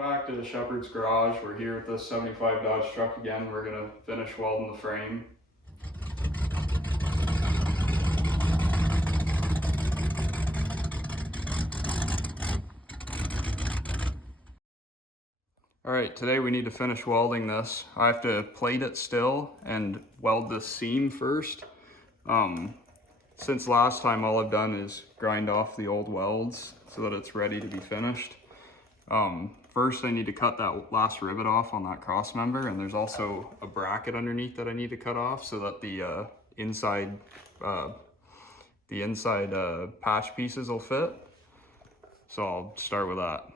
Back to the Shepherd's garage. We're here with this 75 Dodge truck again. We're gonna finish welding the frame. All right, today we need to finish welding this. I have to plate it still and weld this seam first. Since last time, all I've done is grind off the old welds so that it's ready to be finished. First I need to cut that last rivet off on that cross member, and there's also a bracket underneath that I need to cut off so that the inside patch pieces will fit. So I'll start with that.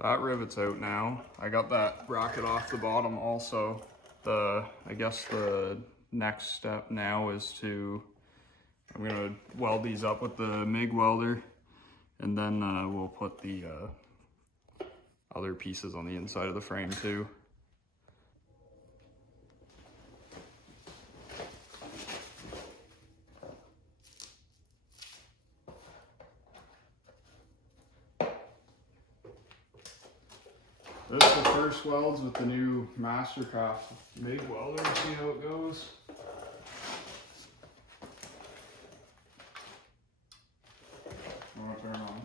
That rivet's out now. I got that bracket off the bottom also. I guess the next step now is I'm gonna weld these up with the MIG welder, and then we'll put the other pieces on the inside of the frame too. This is the first welds with the new Mastercraft MIG welder. See how it goes. I want to turn on.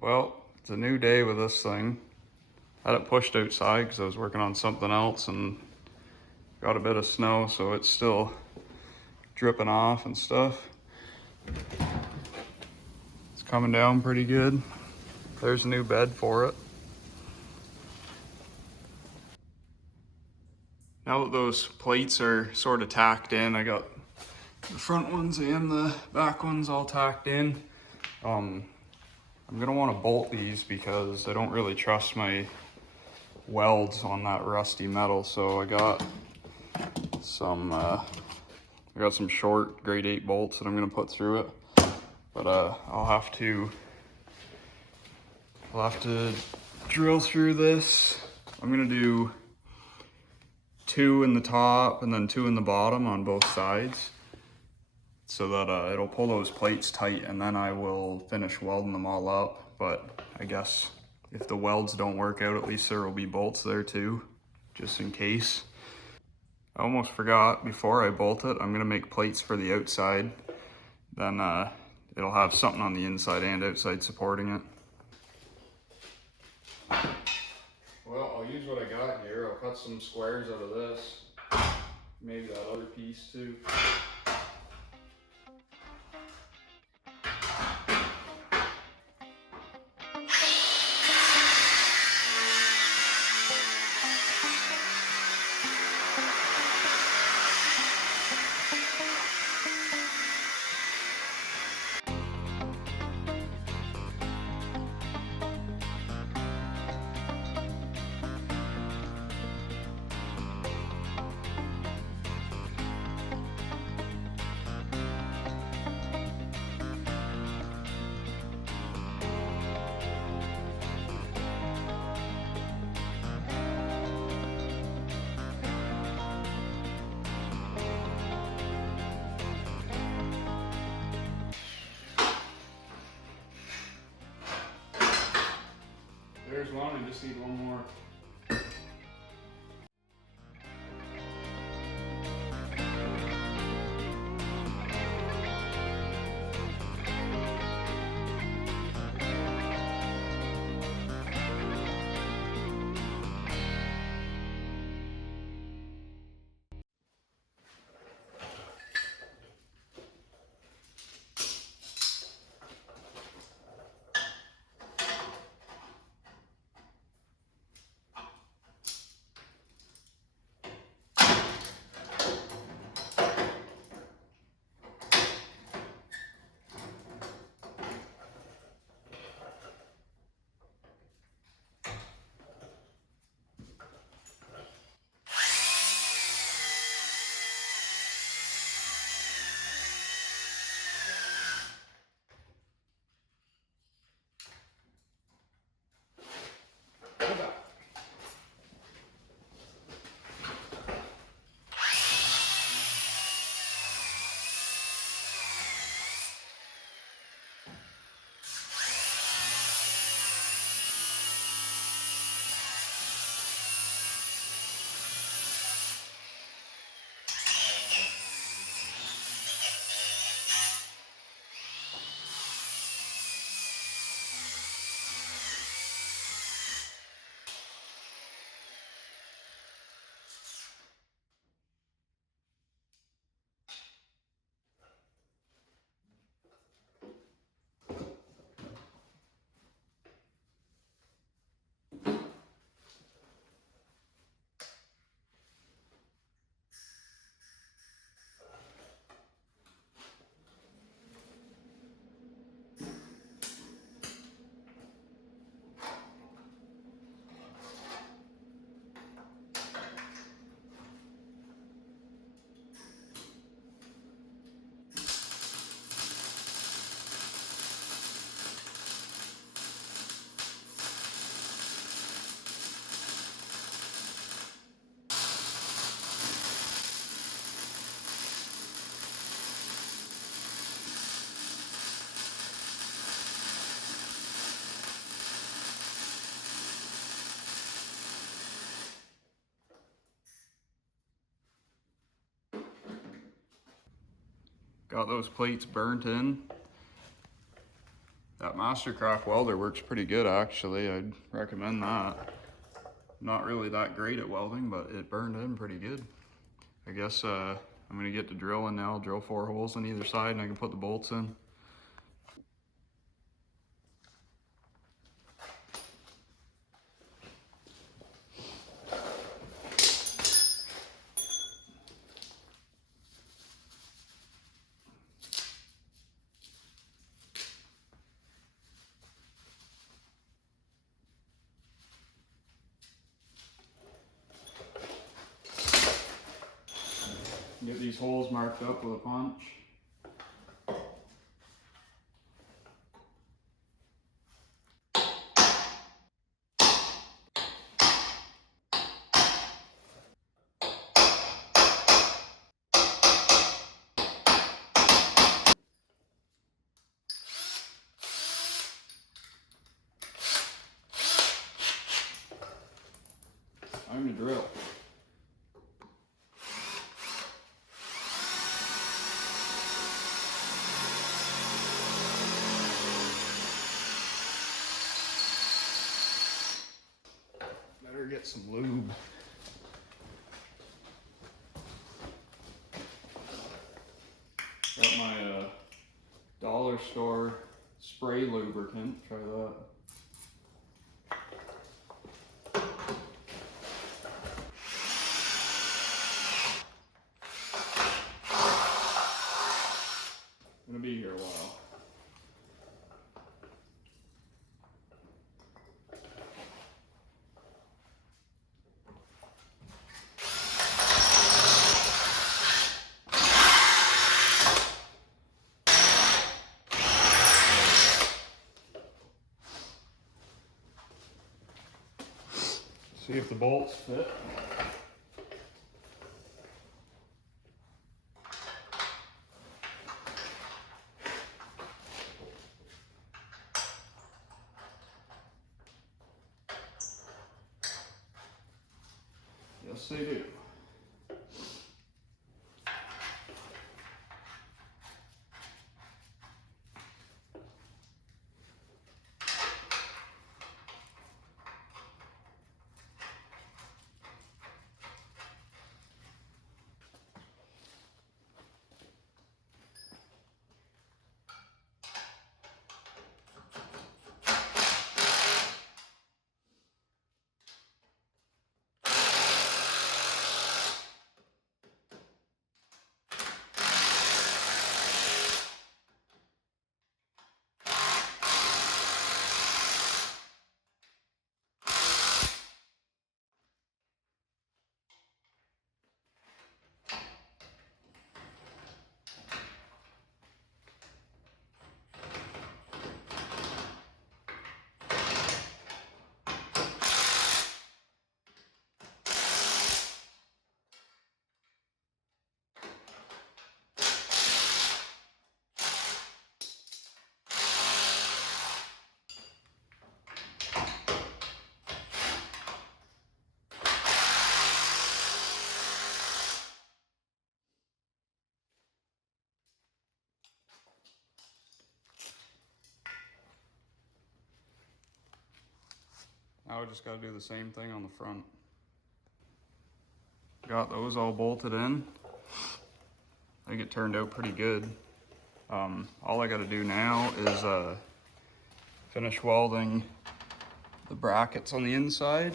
Well, it's a new day with this thing. I had it pushed outside because I was working on something else and got a bit of snow, so it's still dripping off and stuff. It's coming down pretty good. There's a new bed for it. Now that those plates are sort of tacked in, I got the front ones and the back ones all tacked in. I'm gonna want to bolt these because I don't really trust my welds on that rusty metal. So I got some short grade 8 bolts that I'm gonna put through it. But I'll have to drill through this. I'm gonna do 2 in the top and then 2 in the bottom on both sides, so that it'll pull those plates tight, and then I will finish welding them all up. But I guess if the welds don't work out, at least there will be bolts there too, just in case. I almost forgot, before I bolt it, I'm gonna make plates for the outside. Then it'll have something on the inside and outside supporting it. Well, I'll use what I got here. I'll cut some squares out of this. Maybe that other piece too. there's one. I just need one more. Got those plates burnt in. That Mastercraft welder works pretty good actually. I'd recommend that. Not really that great at welding, but it burned in pretty good. I guess I'm gonna get to drilling now. I'll drill 4 holes on either side and I can put the bolts in. Get these holes marked up with a punch. Time to drill. Better get some lube. Got my dollar store spray lubricant. Try that. I'm gonna be here a while. See if the bolts fit. Yes, they do. Now I just got to do the same thing on the front. Got those all bolted in. I think it turned out pretty good. All I got to do now is finish welding the brackets on the inside,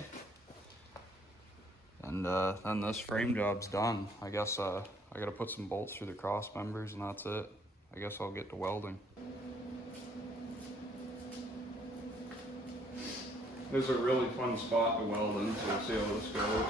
and then this frame job's done. I guess I got to put some bolts through the cross members, and that's it. I guess I'll get to welding. This is a really fun spot to weld in, so we'll see how this goes.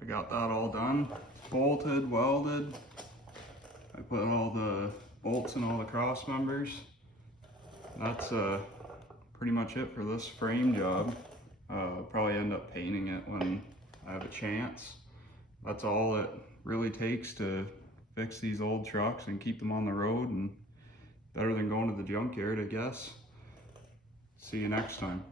I got that all done, bolted, welded. I put all the bolts in all the cross members. That's pretty much it for this frame job. I'll probably end up painting it when I have a chance. That's all it really takes to fix these old trucks and keep them on the road, and better than going to the junkyard, I guess. See you next time.